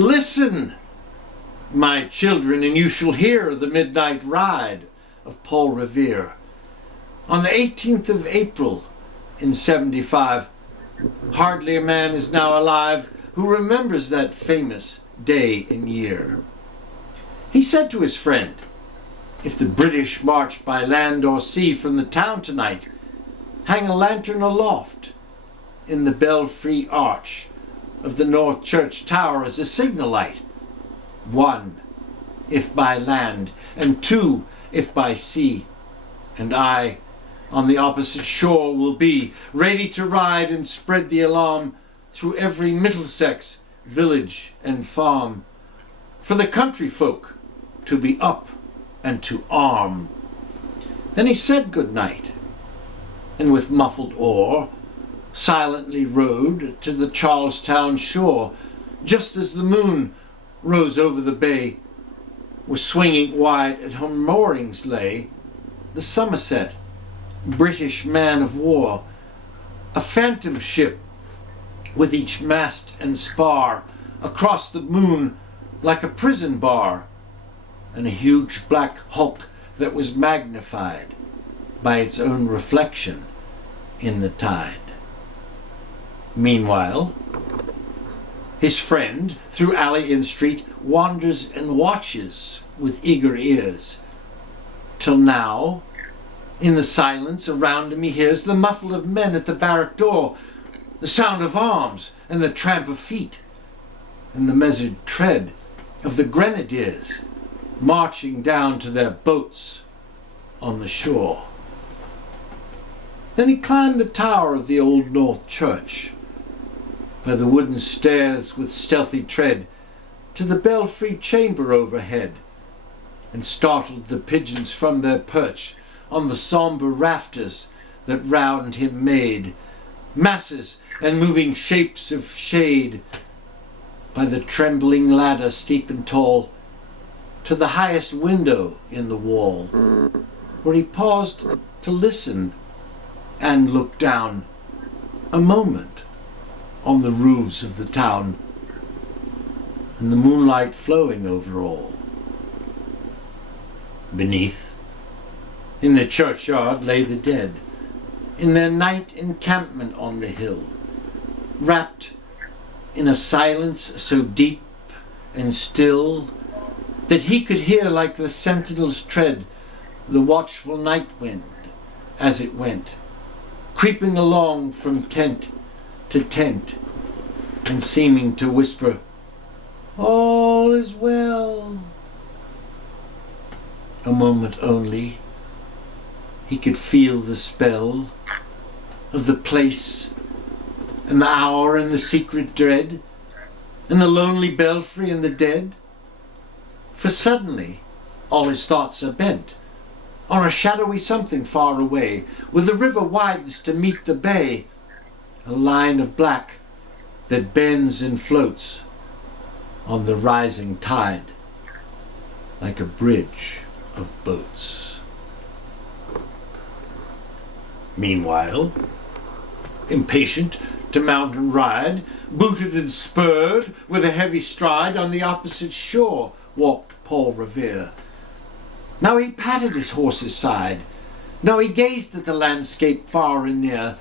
Listen, my children, and you shall hear the midnight ride of Paul Revere. On the 18th of April in 75, hardly a man is now alive who remembers that famous day and year. He said to his friend, "If the British march by land or sea from the town tonight, hang a lantern aloft in the belfry arch of the North Church tower as a signal light. 1, if by land, and 2, if by sea. And I, on the opposite shore, will be ready to ride and spread the alarm through every Middlesex village and farm, for the country folk to be up and to arm." Then he said good night, and with muffled oar silently rowed to the Charlestown shore, just as the moon rose over the bay, where swinging wide at her moorings lay the Somerset, British man of war, a phantom ship with each mast and spar across the moon like a prison bar, and a huge black hulk that was magnified by its own reflection in the tide. Meanwhile, his friend through alley and street wanders and watches with eager ears, till now, in the silence around him, he hears the muffle of men at the barrack door, the sound of arms and the tramp of feet, and the measured tread of the grenadiers marching down to their boats on the shore. Then he climbed the tower of the old North Church, by the wooden stairs with stealthy tread, to the belfry chamber overhead, and startled the pigeons from their perch on the sombre rafters that round him made masses and moving shapes of shade, by the trembling ladder steep and tall, to the highest window in the wall, where he paused to listen and look down a moment on the roofs of the town, and the moonlight flowing over all. Beneath, in the churchyard, lay the dead, in their night encampment on the hill, wrapped in a silence so deep and still that he could hear, like the sentinel's tread, the watchful night wind as it went, creeping along from tent to tent, and seeming to whisper, "All is well." A moment only, he could feel the spell of the place and the hour and the secret dread, and the lonely belfry and the dead. For suddenly all his thoughts are bent on a shadowy something far away, where the river widens to meet the bay, a line of black that bends and floats on the rising tide like a bridge of boats. Meanwhile, impatient to mount and ride, booted and spurred with a heavy stride, on the opposite shore walked Paul Revere. Now he patted his horse's side, now he gazed at the landscape far and near,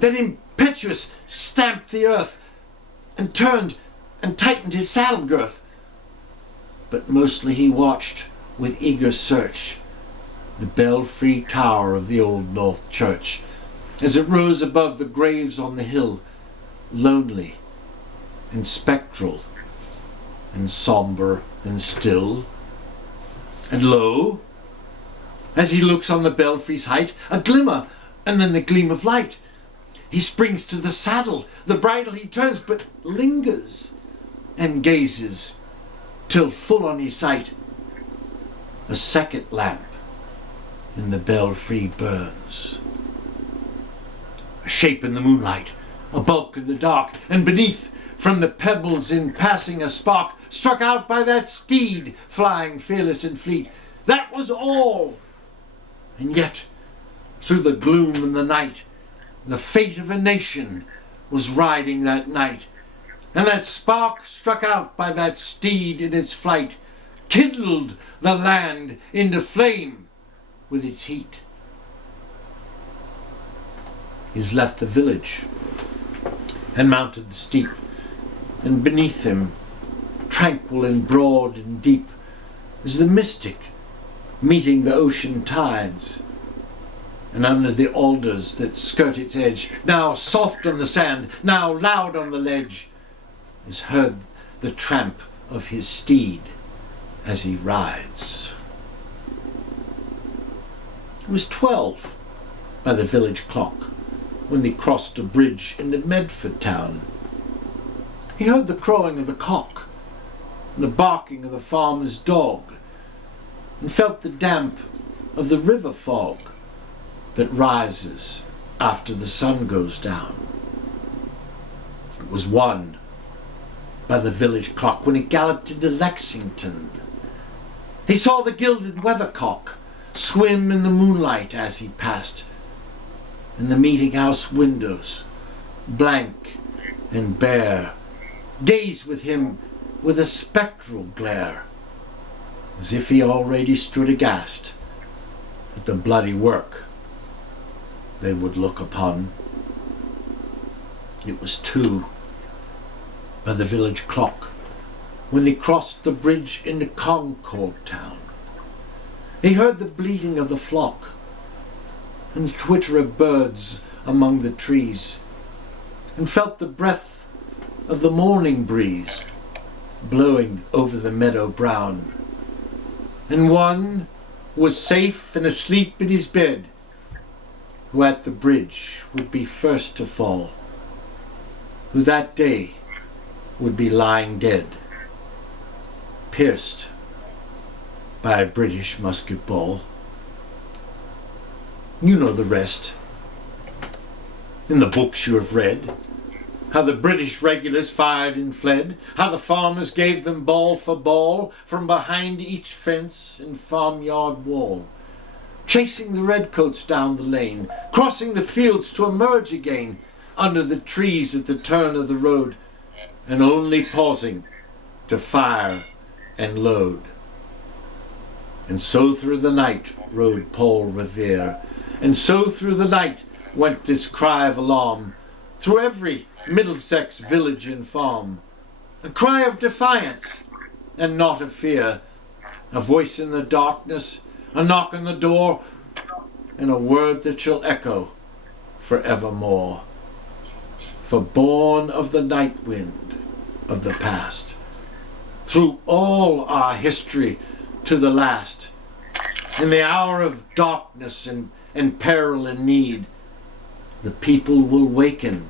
then impetuous stamped the earth, and turned and tightened his saddle girth. But mostly he watched with eager search the belfry tower of the old North Church, as it rose above the graves on the hill, lonely and spectral and sombre and still. And lo, as he looks on the belfry's height, a glimmer and then the gleam of light. He springs to the saddle, the bridle he turns, but lingers and gazes, till full on his sight a second lamp in the belfry burns. A shape in the moonlight, a bulk in the dark, and beneath, from the pebbles in passing, a spark struck out by that steed flying fearless and fleet. That was all. And yet, through the gloom and the night, the fate of a nation was riding that night, And that spark struck out by that steed in its flight kindled the land into flame with its heat. He's left the village and mounted the steep, and beneath him, tranquil and broad and deep, is the mystic meeting the ocean tides. And under the alders that skirt its edge, now soft on the sand, now loud on the ledge, is heard the tramp of his steed as he rides. It was 12 by the village clock when he crossed a bridge into Medford town. He heard the crowing of the cock and the barking of the farmer's dog, and felt the damp of the river fog that rises after the sun goes down. It was 1 by the village clock when he galloped into Lexington. He saw the gilded weathercock swim in the moonlight as he passed, and the meeting house windows, blank and bare, gazed with him with a spectral glare, as if he already stood aghast at the bloody work they would look upon. It was 2 by the village clock when he crossed the bridge into Concord town. He heard the bleating of the flock and the twitter of birds among the trees, and felt the breath of the morning breeze blowing over the meadow brown. And one was safe and asleep in his bed, who at the bridge would be first to fall, who that day would be lying dead, pierced by a British musket ball. You know the rest. In the books you have read, how the British regulars fired and fled, how the farmers gave them ball for ball from behind each fence and farmyard wall, chasing the redcoats down the lane, crossing the fields to emerge again under the trees at the turn of the road, and only pausing to fire and load. And so through the night rode Paul Revere, and so through the night went this cry of alarm, through every Middlesex village and farm, a cry of defiance and not of fear, a voice in the darkness, a knock on the door, and a word that shall echo forevermore. For born of the night wind of the past, through all our history to the last, in the hour of darkness and peril and need, the people will waken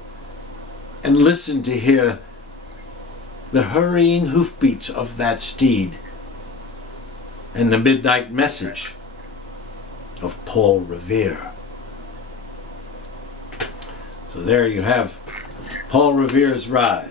and listen to hear the hurrying hoofbeats of that steed and the midnight message of Paul Revere. So there you have Paul Revere's Ride.